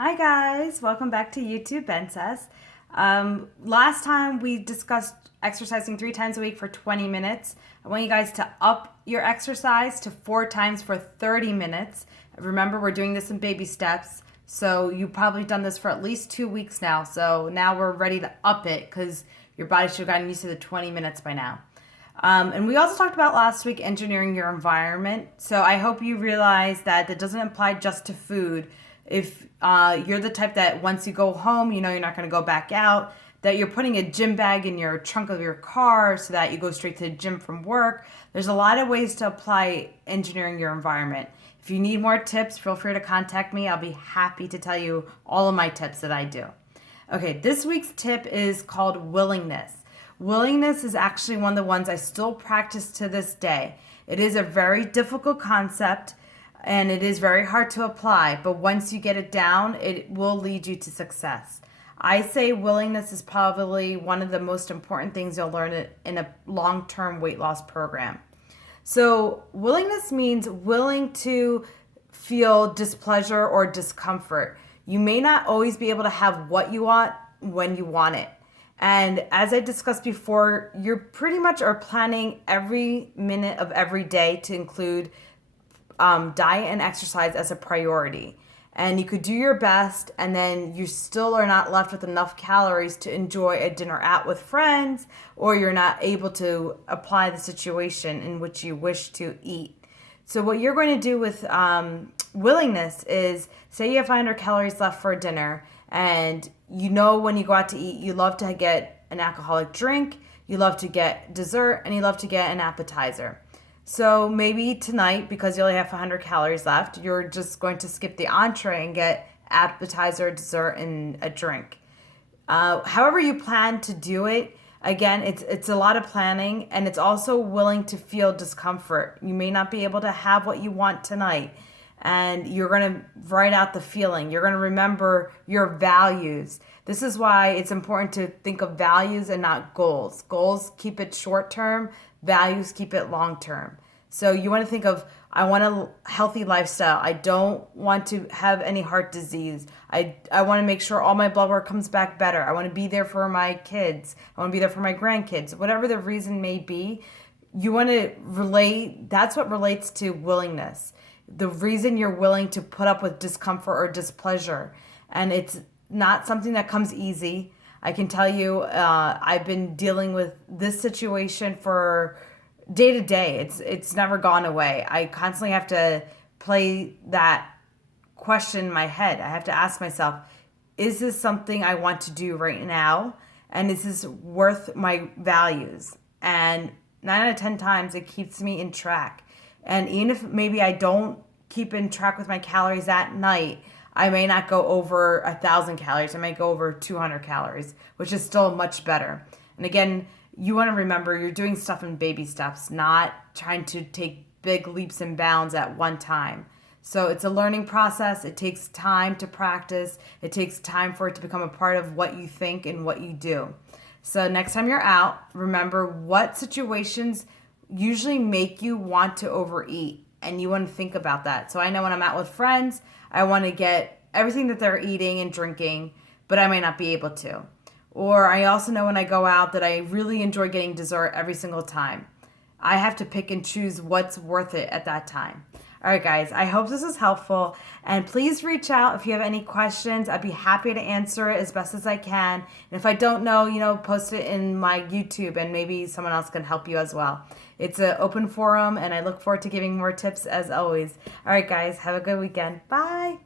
Hi guys, welcome back to YouTube Princess. Last time we discussed exercising 3 times a week for 20 minutes. I want you guys to up your exercise to 4 times for 30 minutes. Remember, we're doing this in baby steps. So you've probably done this for at least 2 weeks now. So now we're ready to up it because your body should have gotten used to the 20 minutes by now. And we also talked about last week engineering your environment. So I hope you realize that doesn't apply just to food. If you're the type that once you go home, you know you're not going to go back out, that you're putting a gym bag in your trunk of your car so that you go straight to the gym from work. There's a lot of ways to apply engineering your environment. If you need more tips, feel free to contact me. I'll be happy to tell you all of my tips that I do. Okay, this week's tip is called willingness. Willingness is actually one of the ones I still practice to this day. It is a very difficult concept and it is very hard to apply, but once you get it down, it will lead you to success. I say willingness is probably one of the most important things you'll learn in a long-term weight loss program. So willingness means willing to feel displeasure or discomfort. You may not always be able to have what you want when you want it. And as I discussed before, you're pretty much are planning every minute of every day to include diet and exercise as a priority. And you could do your best, and then you still are not left with enough calories to enjoy a dinner out with friends, or you're not able to apply the situation in which you wish to eat. So what you're going to do with willingness is, say you have 500 calories left for dinner, and you know when you go out to eat, you love to get an alcoholic drink, you love to get dessert, and you love to get an appetizer. So maybe tonight, because you only have 100 calories left, you're just going to skip the entree and get appetizer, dessert, and a drink. However you plan to do it, again, it's a lot of planning, and it's also willing to feel discomfort. You may not be able to have what you want tonight, and you're going to write out the feeling. You're going to remember your values. This is why it's important to think of values and not goals. Goals keep it short term, values keep it long term. So you want to think of, I want a healthy lifestyle. I don't want to have any heart disease. I want to make sure all my blood work comes back better. I want to be there for my kids. I want to be there for my grandkids. Whatever the reason may be, you want to relate. That's what relates to willingness. The reason you're willing to put up with discomfort or displeasure. And it's not something that comes easy. I can tell you, I've been dealing with this situation for day to day. It's never gone away. I constantly have to play that question in my head. I have to ask myself, is this something I want to do right now? And is this worth my values? And 9 out of 10 times it keeps me in track. And even if maybe I don't keep in track with my calories that night, I may not go over 1,000 calories. I might go over 200 calories, which is still much better. And again, you want to remember you're doing stuff in baby steps, not trying to take big leaps and bounds at one time. So it's a learning process. It takes time to practice. It takes time for it to become a part of what you think and what you do. So next time you're out, remember what situations usually make you want to overeat. And you want to think about that. So I know when I'm out with friends, I want to get everything that they're eating and drinking, but I may not be able to. Or I also know when I go out that I really enjoy getting dessert every single time. I have to pick and choose what's worth it at that time. All right, guys, I hope this is helpful. And please reach out if you have any questions. I'd be happy to answer it as best as I can. And if I don't know, post it in my YouTube and maybe someone else can help you as well. It's an open forum and I look forward to giving more tips as always. All right, guys, have a good weekend. Bye.